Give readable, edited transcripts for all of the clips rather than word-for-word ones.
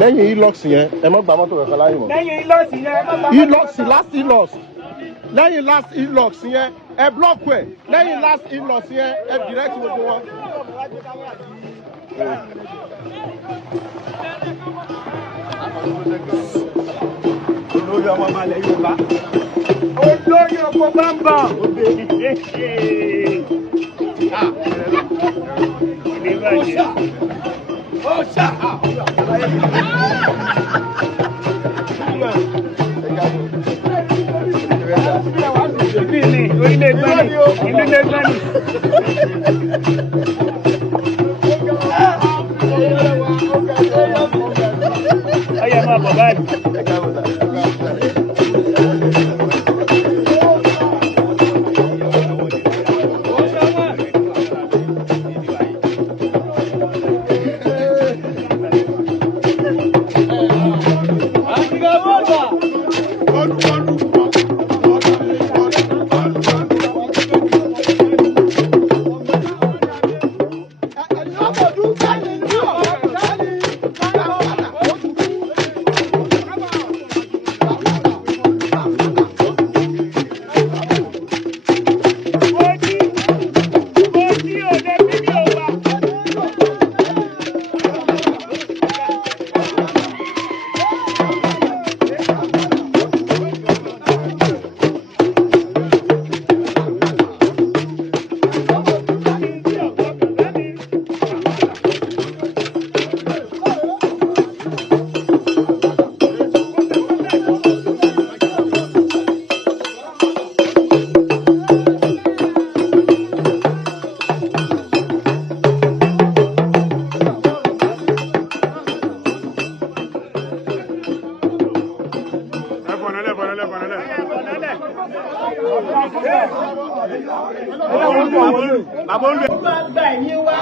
lẹ́yìn Hilux yẹn ẹ má gba mọ́tò kankan láyé mọ́. lẹ́yìn Hilux yẹn ẹ má gba mọ́tò. Hilux last Hilux lẹ́yìn last Hilux yẹn ẹ block ẹ̀ lẹ́yìn last Hilux yẹn ẹ direct gbogbo wọn. olórí ọmọ malẹ̀ Yorùbá olórí ọmọ bámbà ọ̀ṣà orílẹ̀ gbani orílẹ̀ gbani. Ọyẹ máa bọ̀ báyìí. Gba ẹ̀yìn wa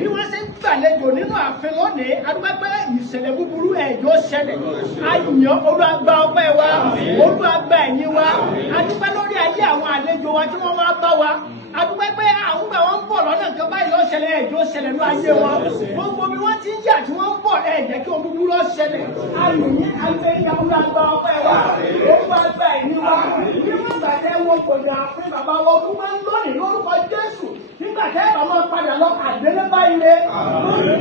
bí wọ́n ṣe ń gbàlejò nínú ààfin lónìí adúgbò ìṣẹ̀lẹ̀ búburú ẹ̀jọ́ ṣẹlẹ̀ ayọ̀ olùgbà ọpẹ́ wa olùgbà ẹ̀yìn wa adúgbò lórí ayé àwọn àlejò wa tí wọ́n wá bá wa adúgbò pé àwọn gbà wọ́n ń bọ̀ lọ́nà nǹkan báyìí ló ṣẹlẹ̀ ẹ̀jọ́ ṣẹlẹ̀ ní ayé wọn gbogbo bí wọ́n ti ń yà tí wọ́n ń bọ̀ ẹ̀jẹ̀ kí ohun búburú ló ṣẹlẹ̀ ayọ̀yìn àgbẹ̀yìn olùgbà ọpẹ́ wa olùgbà ẹ̀yìn wa bí wọ́n gbàdé wọn kò dà fún bàbá wọn kú máa ń lónìí lórúkọ Jésù nígbà tẹ́ ẹ̀ bá máa padà lọ àgbélé báyìí lé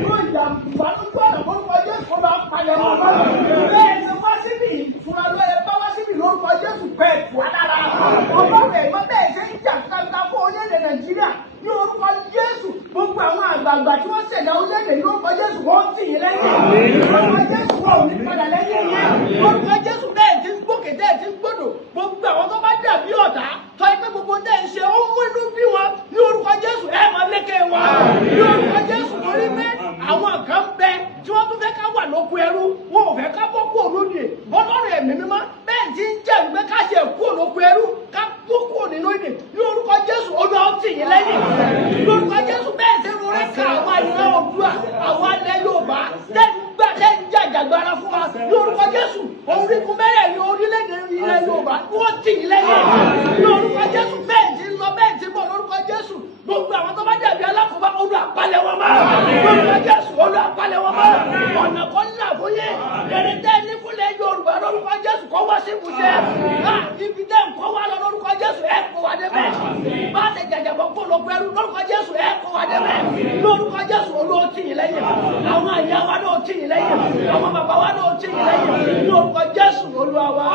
lórí ìjàmbá lójú ọ̀nà lórúkọ Jésù kó máa palẹ̀ wọn lọ́nà bẹ́ẹ̀ ni wá síbi ìfura lọ ẹ bá wá síbi lórúkọ Jésù pẹ̀ tù á dára ọlọ́run ẹ̀gbọ́n bẹ́ẹ̀ ṣe ń jà kíkà fún orílẹ̀-èdè Nàìjíríà ní orúkọ Jésù gbogbo àwọn àgbààgbà tí wọ́n ṣẹ̀dá orílẹ̀-èdè ní orúkọ Jésù wọ́n tì yín lẹ́yìn orúkọ Jésù wọ́n ò ní padà lẹ́yìn yẹn orúkọ Jésù bẹ́ẹ̀ ti ń gbòkè bẹ́ẹ̀ ti ń gbòdò gbogbo àwọn tó bá dàbí ọ̀tá tọ́ ẹgbẹ́ gbogbo tẹ̀ ń ṣe ó mú inú bí wọn ní orúkọ Jésù ẹ̀ máa lékè wọn ní orúkọ Jésù torí pé àwọn kan bẹ tí wọ́n tún fẹ́ ká wà lóko ẹrú wọn ò fẹ́ ká bọ́ kú òlódì ọlọ́run ẹ̀mí mímọ́ bẹ́ẹ̀ ti ń jẹ́ ìgbẹ́ ká ṣe kú òlóko ẹrú ká kú kú nínú ìdè ní orúkọ Jésù olú ọtí yìí lẹ́yìn ní orúkọ Jésù bẹ́ẹ̀ ti rúrẹ́ ká àwọn àyíká Oòduà àwọn alẹ́ Yorùbá tẹ́ ń jàjàgbara fún wa ní orúkọ Jésù orígun bẹ́ẹ̀ ni orílẹ̀-èdè ilẹ̀ Yorùbá wọ́n tì yín lẹ́yìn ní orúkọ Jésù bẹ́ẹ̀ ti lọ bẹ́ẹ̀ ti bọ̀ lórúkọ Jésù gbogbo àwọn tó bá dàbí alákòóbá olú àpalẹ̀ wọn mọ́ lórúkọ Jésù olú àpalẹ̀ wọn mọ́ ọ̀nà kan là fún yé ẹ̀rẹ̀dẹ́ ní fúnlẹ̀ Yorùbá lórúkọ Jésù kọ́ wá sí ìmúṣẹ ibi tẹ́ ń kọ́ wá lọ lórúkọ Jésù ẹ̀ kó wa débẹ̀ bá a ṣe jàjàbọ̀ kó lọ pẹ̀lú lórúkọ Jésù ẹ̀ kó wa débẹ̀ lórúkọ Jésù olú ó tì yín lẹ́yìn àwọn àyà wa náà tì yín lẹ́yìn àwọn bàbá wa náà tì yín lẹ́yìn lórúkọ Jésù Olúwa wa.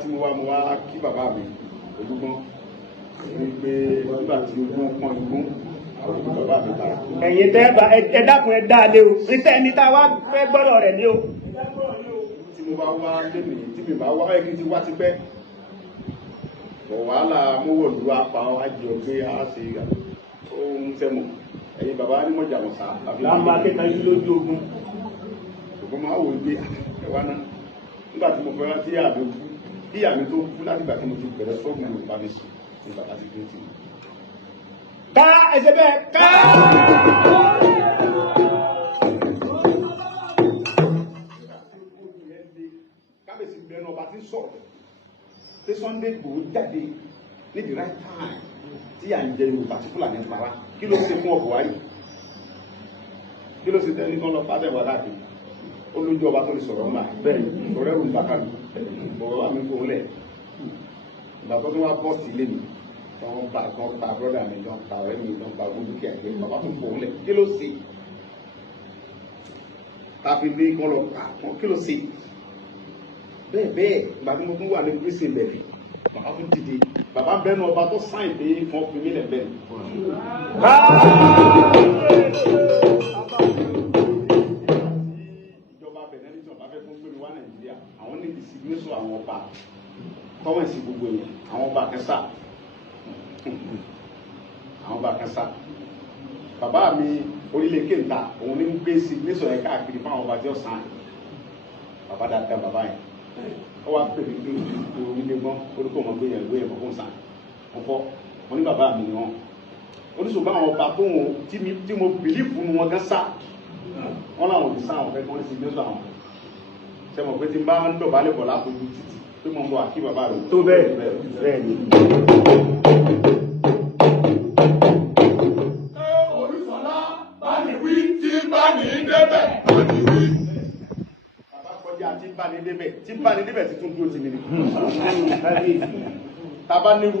Tí mo wá kí bàbá mi Olúgbọ́n wípé nígbà tí ogún pọ́n igún àwọn òbí bàbá mi dára. ẹ̀yin tẹ́ ẹ dákun ẹ dáa lé o níta ẹni tá a wá fẹ́ gbọ́dọ̀ rẹ̀ ní o. tí mo bá wá lẹ́nu tí mi bá wá ẹ̀ kí n ti wá ti pẹ́ wàhálà mówòlú apá wá jọ pé a ṣe ohun tẹ́mọ̀ ẹ̀yin bàbá ní mọ̀jà wọn sá. láàmú akẹ́kọ̀ọ́ yìí lójú ogun. ṣùgbọ́n máa wò ó gbé ẹ̀wá náà nígbà tí mo fẹ́ràn tí àmì kú bí àmì tó kú láti ìgbà tí mo ti bẹ̀rẹ̀ sọ́ọ̀gù Yorùbá ní sùn ní bàbá ti dé tì mí. ká ẹsẹ̀ bẹ́ẹ̀ ká. kábíyèsí bẹ̀rẹ̀ ọba tí ń sọ̀rọ̀ pé Sunday Igboho jáde ní the right time tí à ń jẹ Yorùbá tí Fúlàní ń para kí ló ṣe fún ọkọ̀ wáyé kí ló ṣe tẹ́lẹ̀ kán lọ pàdé wà láti olójú ọba tó lè sọ̀rọ̀ ńlá bẹ́ẹ̀ sọ̀rọ̀ ẹ̀rù ń bá kálù bọ̀wọ̀ wà mí fún lẹ̀ ìgbà tó tún wá bọ́ sí ilé mi tán pa brọ́dà mi tán pa ọ̀rẹ́ mi tán pa gbogbo kí àgbẹ̀ bàbá tó fún lẹ̀ kí ló ṣe tàbí bí kán lọ pa kí ló ṣe bẹ́ẹ̀ ìgbà tí mo tún wà ní prison bẹ̀rẹ̀ bàbá tún dìde bàbá bẹ́nu ọba tó sáìn pé wọ́n fi mí lẹ̀ bẹ́ẹ̀ àwọn ní ìsìgbésọ àwọn ọba kọ́mọ̀ sí gbogbo èèyàn àwọn ọba kẹsà àwọn ọba kẹsà bàbá mi orílẹ̀ kéńtà òun ní gbé ìsìgbésọ yẹn káàkiri fún àwọn ọba tí ó sàn bàbá dáadáa bàbá yẹn ó wá pè mí pé orílẹ̀ gbọ́n orúkọ ọmọ gbé yẹn gbé yẹn fún sàn ọ̀fọ́ wọn ní bàbá mi ni wọn oníṣòwò àwọn ọba tó wọn tí mo bìlífù wọn gán sá wọn làwọn òbí sá àwọn fẹ́ kí wọ́n sì gbésọ àwọn sẹ́mọ̀ pé tí n bá ń dọ̀bálẹ̀ bọ̀ láfojú títì pé mo ń bọ̀ àkí bàbá rẹ̀ tó bẹ́ẹ̀ ni. Olúṣọlá bá ní wí tí bá ní débẹ̀. Bàbá kọjá tí bá ní débẹ̀ tí tún dúró ti mi ni. Tábà nírú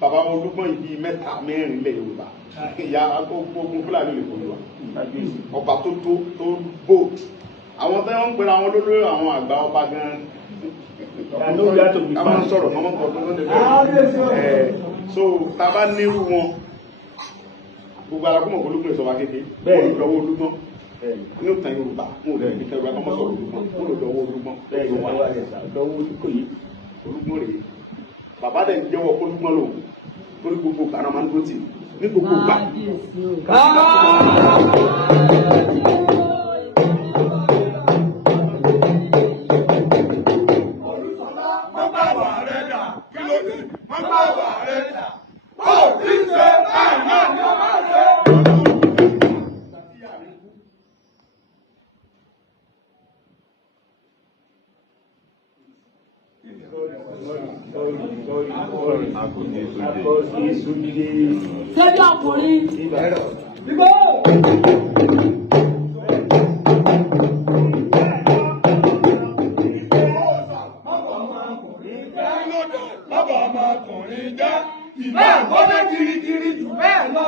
bàbá olúgbọ́n ìbí mẹ́ta mẹ́rin lẹ̀ Yorùbá ìyá ogun Fúlàní lè kọ́ wa ọba tó bò àwọn tó ń pera wọn lólórí àwọn àgbà ọba gan àwọn sọ̀rọ̀ mọ́mọ́ pọ̀ tó lóde bẹ́ẹ̀ so tàbá nírú wọn gbogbo alákùnmọ̀ olúgbọ́n ìsọ̀wá kéèké bẹ́ẹ̀ lọ́wọ́ olúgbọ́n ní òtàn Yorùbá wọn ò lè fi kẹrù ẹgbẹ́ sọ̀rọ̀ olúgbọ́n wọn ò lọ́wọ́ olúgbọ́n lọ́wọ́ olúkòyí olúgbọ́n rèé bàbá dẹ̀ ń jẹ́wọ́ olúgbọ́n lò lórí gbogbo kàrà máa ń dúró tì ní gbogbo gbà. Sẹ́bí ọkùnrin. Bíbó. Bàbá ọmọkùnrin jẹ́ ìbá àgbọ́dọ̀ kirikiri jù bẹ́ẹ̀ lọ.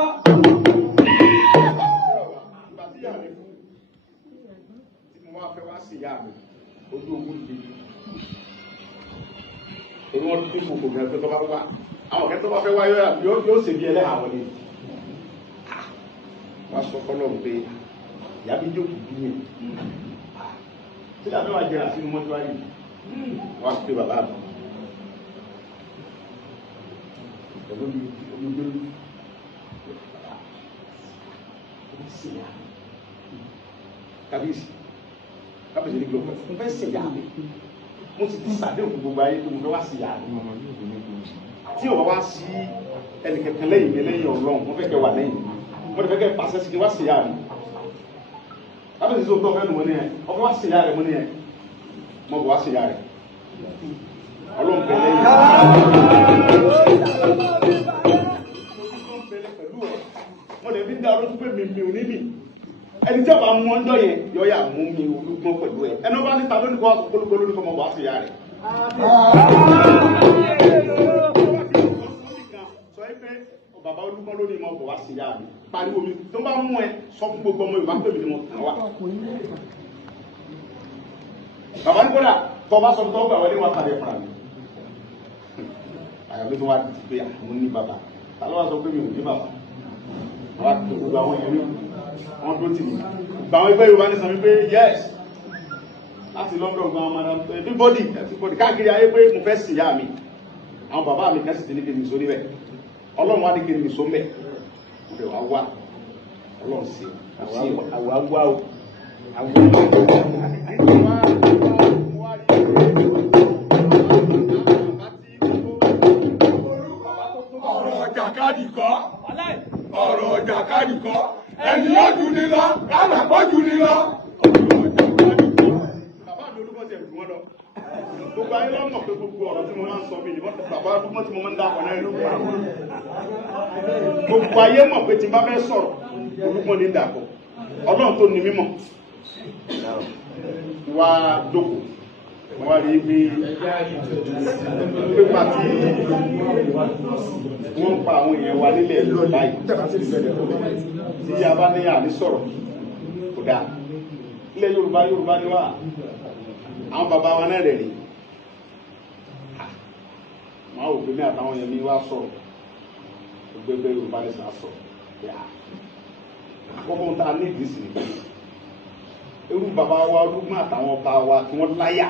Ìgbà tí ìyá mi kú, tí mo wá fẹ́ wá sí ìyá mi, ojú ogun le. Èmi wọn tún fòkò gan tó bá wá. Àwọn kẹ́tọ́ bá fẹ́ wá yóò ṣe bí ẹlẹ́hà wọlé. Wọ́n sọ fọ́lọ́run pé ìyá mi jókòó bí mi. Tí ìyá mi wá jẹ́ra sínú mọ́tò ayé, wọ́n á pè bàbá mi. Pẹ̀lú olùgbé kábíyèsí ní gbogbo mo fẹ́ ṣe ìyá mi mo sì ti ṣàdéhùn gbogbo ayé tó mo fẹ́ wá sí ìyá mi tí o bá wá sí ẹnìkẹ̀kẹ́ lẹ́yìn mi lẹ́yìn Ọlọ́run mo fẹ́ kẹ́ wà lẹ́yìn mo fẹ́ kẹ́ pàṣẹ sí kí wá sí ìyá mi kábíyèsí tó gbọ́ fẹ́ nu mo ní ẹ ọ fẹ́ wá sí ìyá rẹ mo ní ẹ mo bọ̀ wá sí ìyá rẹ Ọlọ́run bẹ̀ lẹ́yìn mo lè fi dá ọlọ́dún pé mi ò ní mi ẹni tí ọba mú ọjọ́ yẹn yọ yà mú mi Olúgbọ́n pẹ̀lú ẹ ẹni ọba níta lónìí kọ́ polúkọ lórí kọ́ mọ̀ wá sí ìyá rẹ̀. sọ pé bàbá Olúgbọ́n lónìí mọ̀ bọ̀ wá sí ìyá mi pariwo mi tó bá mú ẹ sọ fún gbogbo ọmọ Yorùbá pé mi ni mo kàn wá. bàbá ní kódà tó bá sọ tó gbà wọlé wá kàdé fúnra mi. àyàfi tó wá ti pé àwọn ní bàbá ta ló wá sọ pé mi ò ní bàbá wá tó gbogbo àwọn èèyàn wọn tó tì mí gba àwọn ẹgbẹ́ Yorùbá ní sọ wípé yes láti London gba àwọn madam everybody káàkiri ayé pé mo fẹ́ sí ìyá mi àwọn bàbá mi kẹ́sì ti ní kí n nìṣó níbẹ̀ Ọlọ́run wá ní kí n nìṣó mẹ́ mo fẹ́ wá Ọlọ́run ṣe àwa wá o ọ̀rọ̀ jàkadì kọ́ ẹni yóò jù ní lọ lálàpọ̀ jù ní lọ. Bàbá mi olúmọ̀ ti ẹ̀dùn wọn lọ. Gbogbo ayé lọ́mọ̀ pé gbogbo ọ̀rọ̀ tí mo máa ń sọ bíi ìbọn bàbá olúmọ̀ tí mo máa ń dákọ̀ náà ló wà. Gbogbo ayé mọ̀ pé tí n bá fẹ́ sọ̀rọ̀ olúmọ̀ ní dàpọ̀. Ọlọ́run tó ní mímọ̀. Wá jókòó. Wá rí pé pépà tí wọ́n ń pa àwọn èèyàn wa nílẹ̀ ìlú báyìí tí a bá ní àní sọ̀rọ̀ kò dáa. Ilẹ̀ Yorùbá ni wá àwọn bàbá wa náà rẹ̀ rí máa wò pé ní àtàwọn yẹn ní wá sọ̀rọ̀ gbẹgbẹ Yorùbá ní sàn sọ̀rọ̀ àkọ́kọ́ tá a ní ìdí sí ni irú bàbá wa Olúgbọ́n àtàwọn ọba wa tí wọ́n láyà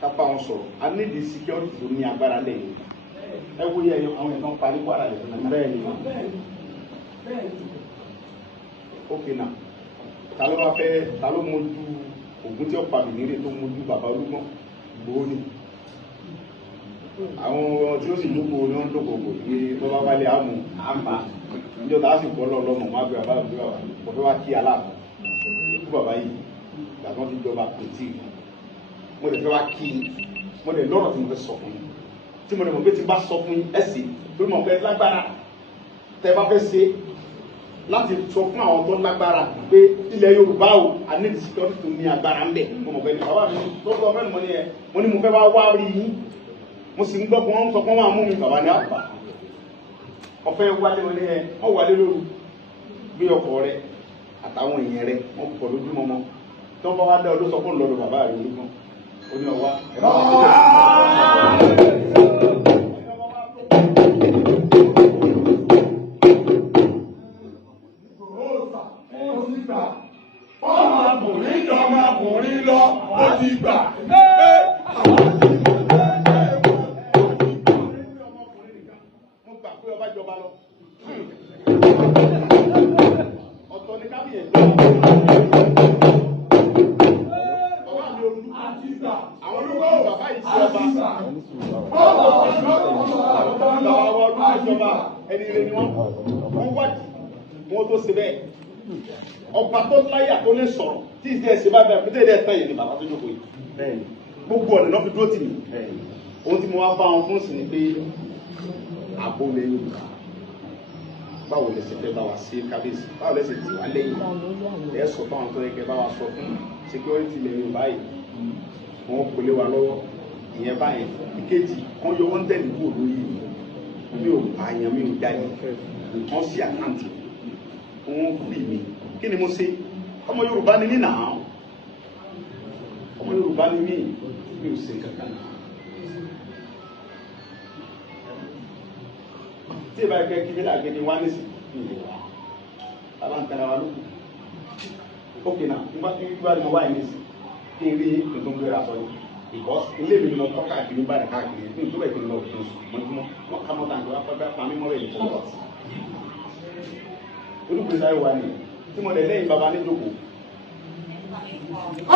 kápá wọn sọ̀rọ̀ a ní ìdí security tó ní agbára lẹ́yìn ẹ wo yẹ àwọn ìtàn parí wàrà lẹ́yìn náà bẹ́ẹ̀ ni ok náà ta ló wá fẹ́ ta ló mójú Ògún tí ó pa bìnírè tó mójú bàbá Olúgbọ́n Ìgbòho ni àwọn tí ó sì lóko ní wọn lóko kò ní tó bá wálé àmú àmà níjọ́ tá a sì bọ́ lọ́mọ má gbé bàbá àgbé bàbá kò fẹ́ wá kí aláàbò ikú bàbá yìí gbàgbọ́n ti jọba pèntì mo lè fẹ́ wá kí mo lè lọ́rọ̀ tí mo fẹ́ sọ fún yín tí mo lè mọ̀ pé tí n bá sọ fún yín ẹ̀sìn tó mọ̀ pé lágbára tẹ́ bá fẹ́ ṣe láti sọ fún àwọn tó lágbára pé ilẹ̀ Yorùbá o a ní security tó ní agbára ń bẹ̀ mo mọ̀ pé ní bàbá mi lọ́sọ̀ ọ̀fẹ́ mi ni ẹ mo ní mo fẹ́ wá rí yín mo sì ń gbọ́ pé wọ́n ń sọ pé wọ́n máa mú mi bàbá ní àpá ọ̀fẹ́ wálé wọlé ẹ wọ́n wálé lóru gbé ọkọ̀ rẹ àtàwọn èèyàn rẹ wọ́n pọ̀ lójúmọ́ mọ́ tí wọ́n bá wá dá ọ ló sọ fún lọ́dọ̀ bàbá rẹ Olúgbọ́n ó ní ọwá ẹ bá wà ọmọkùnrin jọ ọmọkùnrin lọ ó ti gbà. mo gbà pé ọba jọba lọ ọ̀tọ̀ ní kábíyèsí bàbá mi olú àwọn olùkọ́ bàbá yìí sí ọba bàbá wa olùkọ́ ìjọba ẹni rẹ ni wọ́n wádìí wọ́n tó ṣe bẹ́ẹ̀ ọba tó láyà tó lè sọ̀rọ̀ tí ìdí ẹ̀ ṣe bá bẹ̀rẹ̀ pété ìdí ẹ̀ tán yìí ni bàbá tó jókòó yìí gbogbo ọ̀nà náà fi dúró tì mí ohun tí mo wá bá wọn fún sí ni pé àbò lè Yorùbá báwo lè ṣe fẹ́ bá wa sí kábíyèsí báwo lè ṣe tì wá lẹ́yìn ẹ̀ sọ fáwọn tó yẹ kẹ́ bá wa sọ fún security lè Yorùbá yìí wọn kò lé wa lọ́wọ́ ìyẹn báyìí ìkejì wọn yọ wọn tẹ̀lé kúrò lórí mi ò pààyàn mi ò jáde wọn sí àkáǹtì wọn fi mi kí ni mo ṣe ọmọ Yorùbá ni mí nà án ọmọ Yorùbá ni mí mi ò ṣe kankan náà tí ìbá ẹgbẹ́ kí mi là gẹ́ni wá nísì ìlú wa bàbá ń tẹ̀lé wa lókù ókè náà nígbà tí wíwá ni mo wá yìí nísì kí n rí tuntun gbéra sọ yìí because ilé mi lọ tọ́ káàkiri báyìí káàkiri ní ìtura ìpínlẹ̀ lọ fún mọ́júmọ́ wọn ká mọ́ta nígbà pẹ́pẹ́ pàmí mọ́rẹ̀ ní fọwọ́ olùkọ́ sáyé wa ni tí mo lè lẹ́yìn bàbá níjókòó.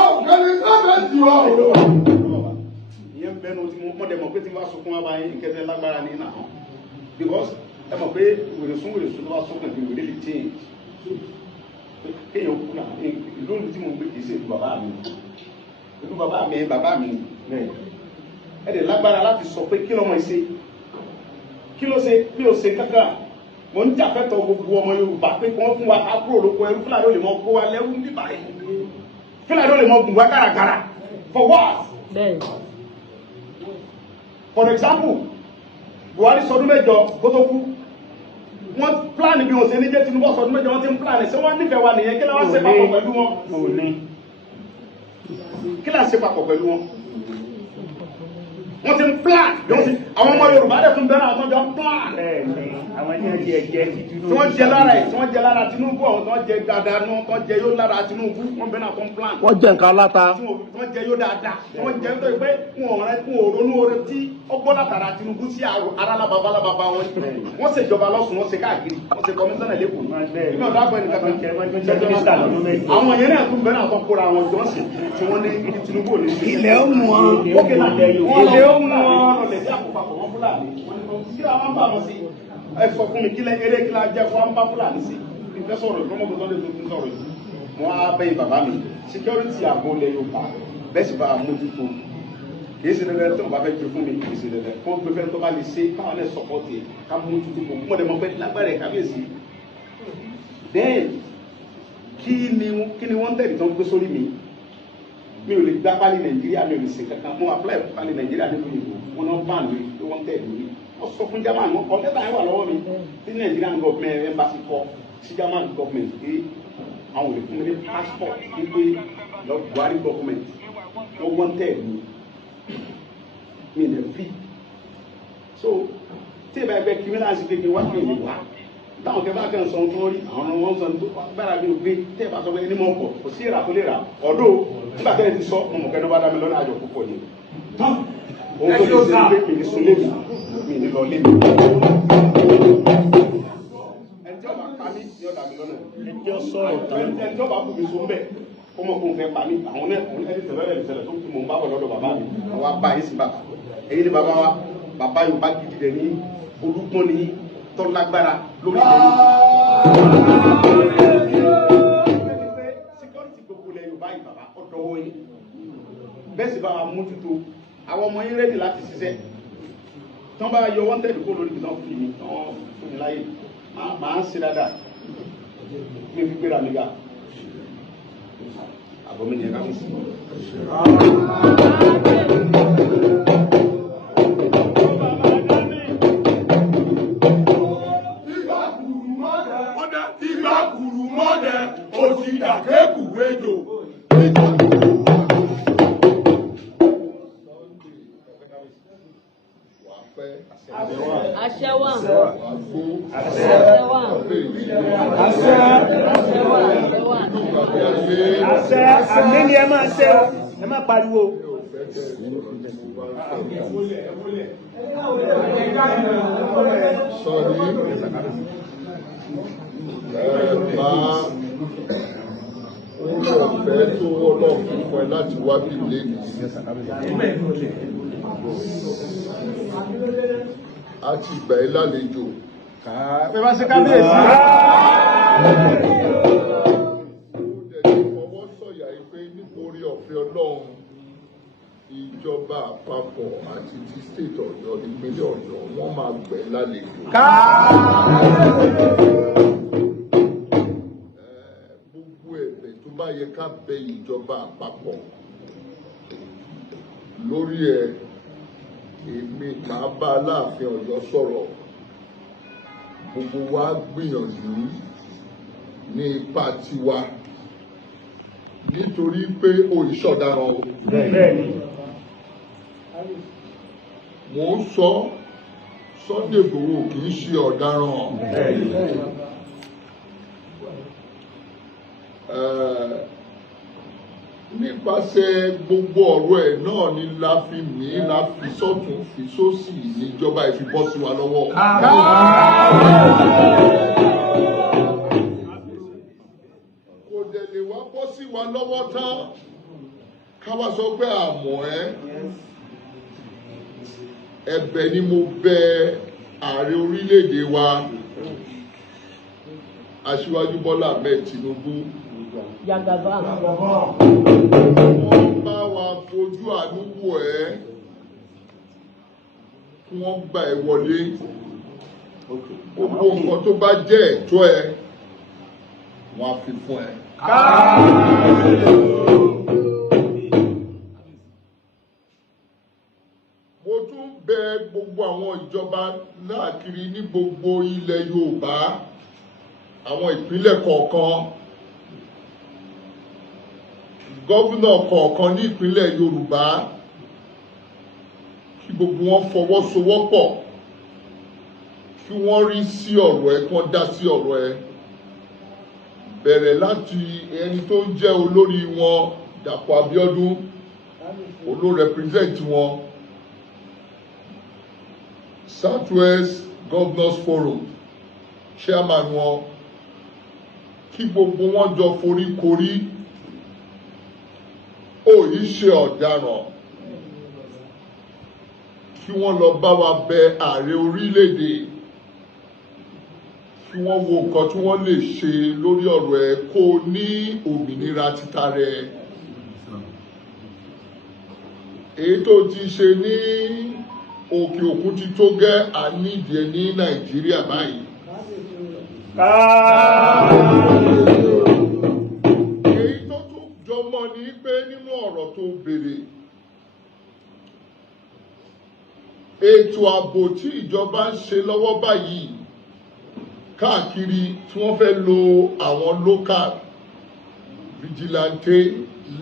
ọ̀gbẹ́ni sábẹ́ ti wá o. ìyẹn ń bẹnu tí mo dẹ̀ mọ̀ pé tí wọ́n á sunkún wá báyìí nkẹ́tẹ́ lágbára ní ìnà hàn because ẹ mọ̀ pé wèrèsún tó bá sọ́kàn kí wèrè lè change kéèyàn kú náà ìlú tí mo gbé kì í ṣe ìlú bàbá mi ìlú bàbá mi ẹ dẹ̀ lágbára láti sọ pé kí lọ́mọ ṣe kí ló ṣe bí o ṣe kankan mo ń jà fẹ́tọ̀ gbogbo ọmọ Yorùbá pé kí wọ́n fún wa ká kúrò lóko ẹrú Fúlàní ò lè mọ kó wa lẹ́rú níbà yìí Fúlàní ò lè mọ gùn wá gàràgàrà for what? For example Buhari sọdún mẹ́jọ kó tó kú wọ́n plan bí wọ́n ṣe ní jẹ́ Tinubu sọdún mẹ́jọ wọ́n ti ń plan ṣé wọ́n nífẹ̀ẹ́ wa nìyẹn kí la wá ṣe papọ̀ pẹ̀lú wọn kí la ṣe papọ̀ pẹ̀lú wọn wọ́n ti ń plan àwọn ọmọ Yorùbá dẹ̀ tún bẹ̀rẹ̀ àwọn tó jọ ń plan àwọn tí wọ́n jẹ tí wọ́n jẹ lára ẹ̀ tí wọ́n jẹ lára Tinubu àwọn tí wọ́n jẹ dáadáa ní wọ́n jẹ yóò lára Tinubu wọ́n bẹ náà tó ń plan. wọ́n jẹ nǹkan aláta. tí wọ́n jẹ yóò dáadáa wọ́n jẹ nítorí pé wọn ò ronú oore tí ọgbọ́n látara Tinubu sí ara lábàbá wọn wọ́n ṣèjọba lọ́sùn wọ́n ṣe káàkiri wọ́n ṣe kọmíṣánná lẹ́kọ̀ọ́ ìgbà ọ̀dọ́ àgbẹ̀ nìkan àwọn yẹn náà tún bẹ náà tó kóra wọn jọ sí tí wọ́n ní Tinubu ò ní sí. ilẹ̀ ó mú wọn. ilẹ̀ ó mú wọn. ẹ sọ fún mi kílẹ̀ eré kílẹ̀ ajẹ́ fún àǹbá Fúlàní sí ìfẹ́ sọ̀rọ̀ ìfọ́mọ́gbọ́n tó lè tó tún sọ̀rọ̀ yìí wọ́n á bẹ́yìn bàbá mi security ààbò ilẹ̀ Yorùbá bẹ́ẹ̀ sì bá a mójútó kì í ṣe dandan tó bá fẹ́ gbé fún mi kì í ṣe dandan kó gbé fẹ́ tó bá lè ṣe káwọn náà sọ̀pọ̀tì ká mójútó kò mọ̀ dẹ̀ mọ̀ pé lágbára ẹ̀ kábíyèsí then kí ni wọ́n tẹ̀lé tó ń gbé sórí mi ò lè gbá pálí Nàìjíríà mi ò lè ṣe kankan mo apply pálí Nàìjíríà nínú ìbò wọn náà bá mi tó wọ́n tẹ̀lé mi wọ́n sọ fún German wọn kọ́ lẹ́tà yẹn wà lọ́wọ́ mi tí Nigerian government embassy kọ sí German government pé àwọn olè fún mi ní passport wípé lọ Buhari government wọ́n wọ́n tẹ̀lé mi ní free so tí ìbá ẹgbẹ́ criminal kékeré wá pè mí wá táwọn kẹfà kan sọ tó rí àwọn ọmọ wọn sọ tó gbára bí o gbé tẹ́ ẹ bá sọ pé ẹni mọ̀ pọ̀ kò sí ìrà tó lè rà ọ̀dọ́ nígbà tẹ́lẹ̀ ti sọ ọmọ kẹ́ni bá dá mi lọ́nà àjọ púpọ̀ yìí òun tó lè ṣe pé mi ní sun lébi mi ní lọ lébi ẹni tí ọba pa mí ní ọ̀dà mi lọ́nà ẹni tí ọba kù mí so ń bẹ̀ ọmọ kò fẹ́ pa mí àwọn ẹni tẹ̀lé ẹ̀rẹ̀ tó kù mọ̀ ń bá wọ̀ lọ́dọ̀ bàbá mi àwọn abá yìí sí bàbá èyí ni bàbá wa bàbá Yorùbá gidi dẹ̀ ní olùgbọ́n ní tọ́lágbára lórí ìlú. Security gbogbo ilẹ̀ Yorùbá yìí bàbá ọ̀dọ́ wọ̀ yìí bẹ́ẹ̀ sì bá wa mójútó àwọn ọmọ yín rẹ́dì láti ṣiṣẹ́ tán bá yọ wọ́n tẹ̀lé kó lórí ibi tán fi mi tán fún mi láyé máa ń ṣe dáadáa mi fi gbéra mi ga àbọ̀ mi nìyẹn ká mi sí. Ìgbà kùrù mọ́dẹ òsì dàkẹ́kù wéjò. Àṣẹ wà. Àṣẹ àmì ni ẹ máa ṣe ẹ má pariwo. Orí ọ̀fẹ́ tó Ọlọ́run fún ẹ láti wá bí lẹ́nu. A ti gbà ẹ́ lálejò. Ẹ bá ṣe kábíyèsí. Ó dẹ̀ ti fọwọ́ sọ̀yà pé nítorí ọ̀fẹ́ Ọlọ́run ìjọba àpapọ̀ àti ti state Ọ̀yọ́ ìpínlẹ̀ Ọ̀yọ́ wọ́n máa gbà ẹ́ lálejò. Gbogbo ẹ̀bẹ̀ tó bá yẹ ká bẹ ìjọba àpapọ̀ lórí ẹ̀ èmi máa bá Aláàfin Ọ̀yọ́ sọ̀rọ̀ gbogbo wa gbìyànjú ní ipa tiwa nítorí pé òìṣọ̀daràn o. Mò ń sọ Sunday Igboho kì í ṣe ọ̀daràn. Nípasẹ̀ gbogbo ọ̀rọ̀ ẹ̀ náà ni la fi mí la fi sọ́tún fi sósì níjọba ìfibọ́ sí wa lọ́wọ́. Kò dẹ̀ lè wá bọ́ sí wa lọ́wọ́ tán ká wá sọ pé àmọ́ ẹ̀bẹ̀ ni mo bẹ̀ ààrẹ orílẹ̀-èdè wa Aṣíwájú Bọ́lá Ahmed Tinubu. Jagaba. Wọ́n bá wa fojú àánú wò ẹ́ kí wọ́n gbà ẹ́ wọlé. Gbogbo nǹkan tó bá jẹ́ ẹ̀tọ́ ẹ wọ́n á fi fún ẹ. Mo tún bẹ̀ gbogbo àwọn ìjọba láàkiri ní gbogbo ilẹ̀ Yorùbá, àwọn ìpínlẹ̀ kọ̀ọ̀kan, gọ́vùnà kọ̀ọ̀kan ní ìpínlẹ̀ Yorùbá, kí gbogbo wọn fọwọ́sowọ́pọ̀ kí wọ́n rí sí ọ̀rọ̀ ẹ, kí wọ́n dá sí ọ̀rọ̀ ẹ. Bẹ̀rẹ̀ láti ẹni tó ń jẹ́ olórí wọn Dàpọ̀ Abíọ́dún olórepresent wọn Southwest Governors Forum chairman wọn, kí gbogbo wọn jọ foríkorí. Ó yìí ṣe ọ̀daràn, kí wọ́n lọ bá wa bẹ ààrẹ orílẹ̀-èdè, kí wọ́n wo nǹkan tí wọ́n lè ṣe lórí ọ̀rọ̀ ẹ̀ kó ní òmìnira títa rẹ̀. Èyí tó ti ṣe ní òkè òkun ti tó gẹ́ àníjẹ ní Nàìjíríà báyìí. Èyí tó tún jọmọ́ ni pé nínú ọ̀rọ̀ tó béèrè, ètò ààbò tí ìjọba ń ṣe lọ́wọ́ báyìí káàkiri tí wọ́n fẹ́ lo àwọn local vigilante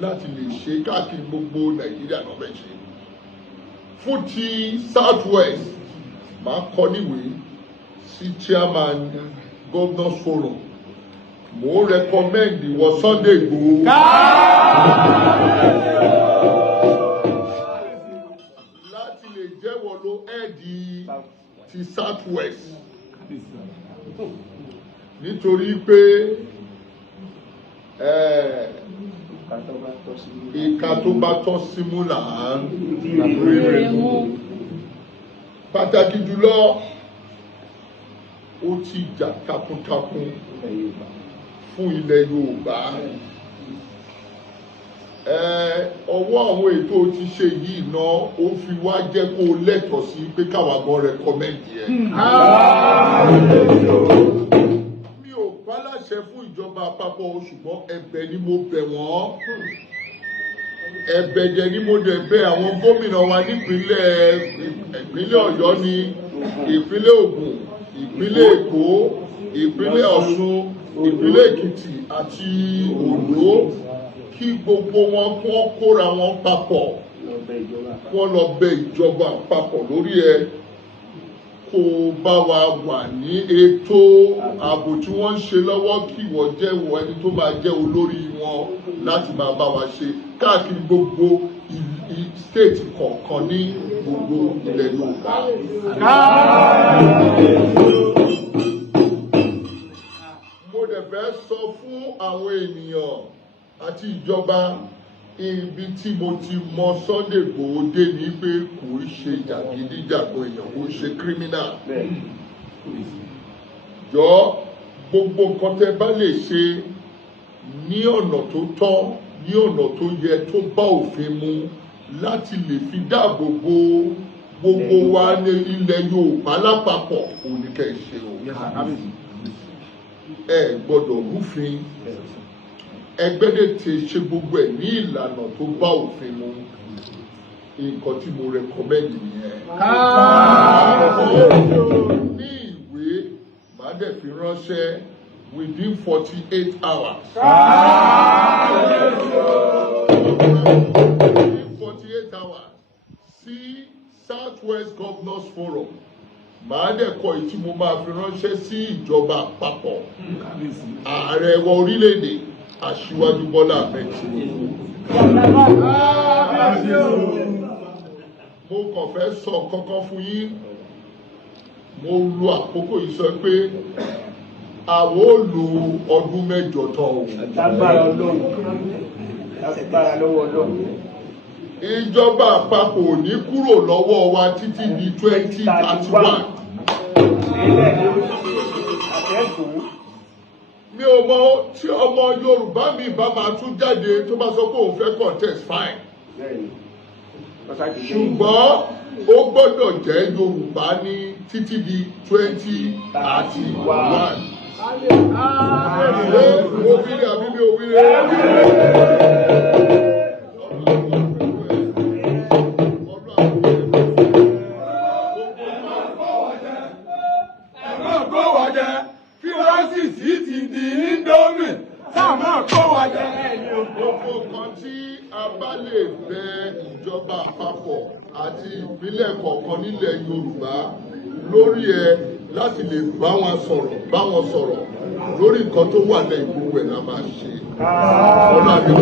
láti lè ṣe káàkiri gbogbo Nàìjíríà náà fẹ́ ṣe. Fún ti Southwest máa kọ níwèé sí chairman Governors Forum, mo recommend ìwọ Sunday Igboho láti lè jẹ́wọ́ ló ẹ̀dì ti Southwest, nítorí pé ìka tó bá tọ́ símú là ń rí rẹ̀ mú. Pàtàkì jùlọ ó ti jà takuntakun fún ilẹ̀ Yorùbá. Ọwọ́ àwọn ètò ti ṣe yìí náà ó fi wá jẹ́ kó lẹ́tọ̀ọ́ sí pé káwa gan rẹ̀kọ́mẹ́ǹdì ẹ̀. Mi ò pa láṣẹ fún ìjọba àpapọ̀, ṣùgbọ́n ẹ̀bẹ̀ ni mo bẹ̀ wọ́n. Ẹ̀bẹ̀ jẹ́ ni mo dẹ̀ bẹ̀ àwọn gómìnà wa nípínlẹ̀ Ọ̀yọ́ ni, ìpínlẹ̀ Ògùn, ìpínlẹ̀ Èkó, ìpínlẹ̀ Ọ̀ṣun, ìpínlẹ̀ Èkìtì àti Oǹdó, kí gbogbo wọn kí wọ́n kóra wọn papọ̀, kí wọ́n lọ bẹ ìjọba àpapọ̀ lórí ẹ̀ kó bá wa wà ní ètò ààbò tí wọ́n ń ṣe lọ́wọ́, kí wọ́n jẹ́ ẹni tó máa jẹ́ olórí wọn láti máa bá wa ṣe káàkiri gbogbo state kọ̀ọ̀kan ní gbogbo ilẹ̀ Yorùbá. Mo dẹ̀ fẹ́ sọ fún àwọn ènìyàn àti ìjọba ibi tí mo ti mọ Sunday Igboho dé ní pé kò í ṣe jàgídíjàgan èèyàn, kò í ṣe criminal. Jọ gbogbo nǹkan tẹ́ bá lè ṣe ní ọ̀nà tó tọ́, ní ọ̀nà tó yẹ, tó bá òfin mu láti lè fi dáàbò bo gbogbo wa ní ilẹ̀ Yorùbá lápapọ̀ oníkẹ́ ṣe o. Ẹ gbọ́dọ̀ rúfin, ẹgbẹ́dẹ̀ tí ṣe gbogbo ẹ̀ ní ìlànà tó bá òfin mu. Nǹkan tí mo recommend nìyẹn. Ní ìwé màá dẹ̀ fi ránṣẹ́ within 48 hours. Within 48 hours sí Southwest Governors Forum. Màá dẹ̀ kọ ìtí mo máa fi ránṣẹ́ sí ìjọba àpapọ̀, ààrẹ wa orílẹ̀-èdè Aṣíwájú Bọ́lá Ahmed Tinubu. Mo kàn fẹ́ sọ kankan fún yín. Mo lo àkókò yìí sọ pé àwọn ò lo ọdún mẹ́jọ tán o. Ìjọba àpapọ̀ ò ní kúrò lọ́wọ́ wa títí di 2031. Mi ò mọ tí ọmọ Yorùbá mi bá máa tún jáde tó bá sọ pé òun fẹ́ contest fine. Ṣùgbọ́n ó gbọ́dọ̀ jẹ́ Yorùbá ní títí di 2031. Mo wílé àbí mi ò wílé? Gbogbo kan tí a bá lè bẹ ìjọba àpapọ̀ àti ìpínlẹ̀ kọ̀ọ̀kan nílẹ̀ Yorùbá lórí ẹ̀ láti lè bá wọn sọ̀rọ̀ lórí nǹkan tó wà lẹ́yìn gbogbo ẹ̀ la máa ṣe. Ọlọ́run àti